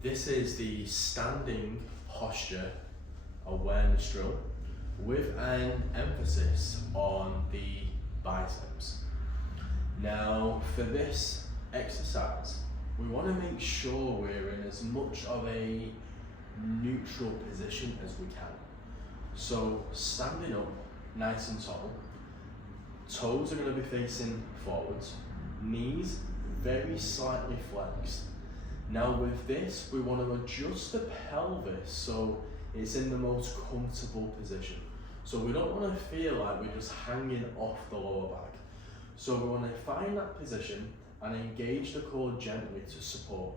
This is the standing posture awareness drill with an emphasis on the biceps. Now, for this exercise, we want to make sure we're in as much of a neutral position as we can. So, standing up nice and tall, toes are going to be facing forwards, knees very slightly flexed. Now with this, we want to adjust the pelvis so it's in the most comfortable position. So we don't want to feel like we're just hanging off the lower back. So we want to find that position and engage the core gently to support.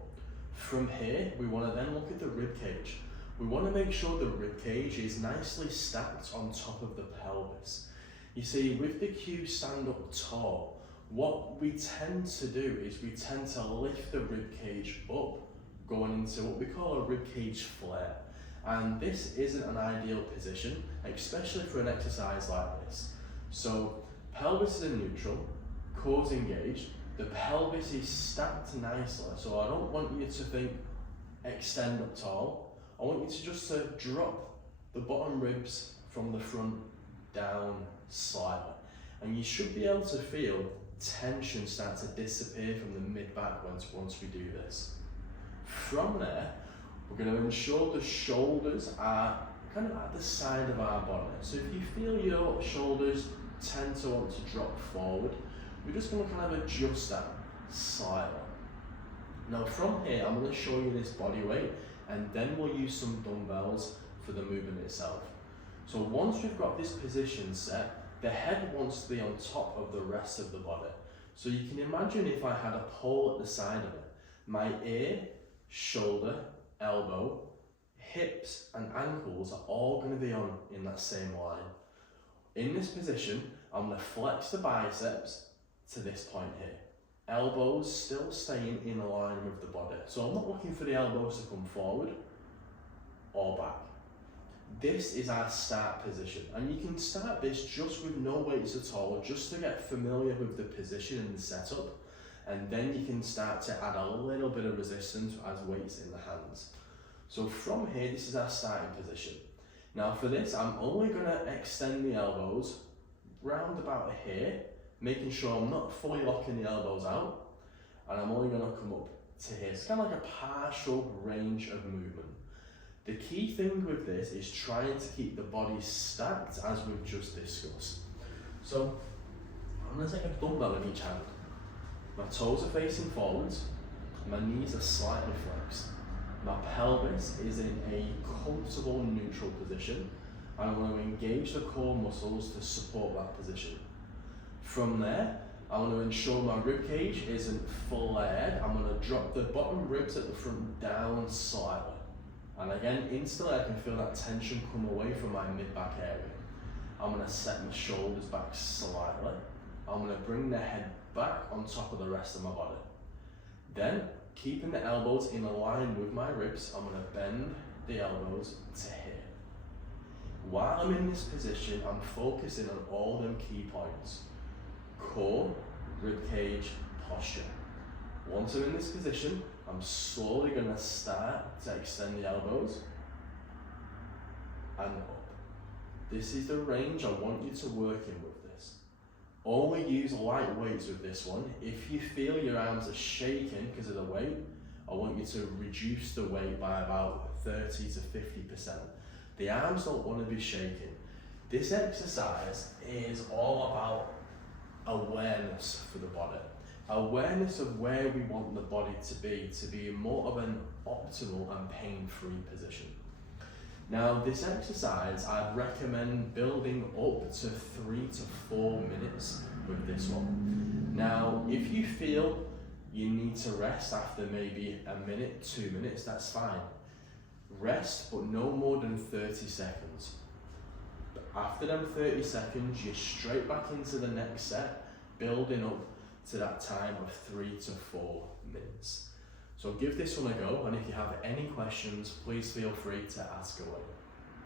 From here, we want to then look at the rib cage. We want to make sure the rib cage is nicely stacked on top of the pelvis. You see, with the cue stand up tall, what we tend to do is we tend to lift the rib cage up, going into what we call a rib cage flare. And this isn't an ideal position, especially for an exercise like this. So pelvis is in neutral, core's engaged, the pelvis is stacked nicely. So I don't want you to think extend up tall. I want you to just drop the bottom ribs from the front down slightly. And you should be able to feel tension start to disappear from the mid-back once we do this. From there, we're going to ensure the shoulders are kind of at the side of our body. So if you feel your shoulders tend to want to drop forward, we're just going to kind of adjust that slightly. Now from here, I'm going to show you this body weight, and then we'll use some dumbbells for the movement itself. So once we've got this position set, the head wants to be on top of the rest of the body. So you can imagine if I had a pole at the side of it, my ear, shoulder, elbow, hips and ankles are all going to be on in that same line. In this position, I'm going to flex the biceps to this point here. Elbows still staying in line with the body. So I'm not looking for the elbows to come forward or back. This is our start position, and you can start this just with no weights at all, just to get familiar with the position and the setup, and then you can start to add a little bit of resistance as weights in the hands. So from here, this is our starting position. Now for this, I'm only going to extend the elbows round about here, making sure I'm not fully locking the elbows out, and I'm only going to come up to here. It's kind of like a partial range of movement. The key thing with this is trying to keep the body stacked as we've just discussed. So I'm going to take a dumbbell in each hand. My toes are facing forwards, my knees are slightly flexed. My pelvis is in a comfortable neutral position, and I'm going to engage the core muscles to support that position. From there, I want to ensure my rib cage isn't flared. I'm going to drop the bottom ribs at the front down slightly. And again, instantly I can feel that tension come away from my mid-back area. I'm going to set my shoulders back slightly. I'm going to bring the head back on top of the rest of my body. Then, keeping the elbows in line with my ribs, I'm going to bend the elbows to here. While I'm in this position, I'm focusing on all them key points. Core, rib cage, posture. Once I'm in this position, I'm slowly going to start to extend the elbows and up. This is the range I want you to work in with this. Only use light weights with this one. If you feel your arms are shaking because of the weight, I want you to reduce the weight by about 30 to 50%. The arms don't want to be shaking. This exercise is all about awareness for the body. Awareness of where we want the body to be more of an optimal and pain-free position. Now this exercise, I'd recommend building up to 3 to 4 minutes with this one. Now, if you feel you need to rest after maybe a minute, 2 minutes, that's fine. Rest, but no more than 30 seconds. After them 30 seconds, you're straight back into the next set, building up to that time of 3 to 4 minutes. So give this one a go, and if you have any questions, please feel free to ask away.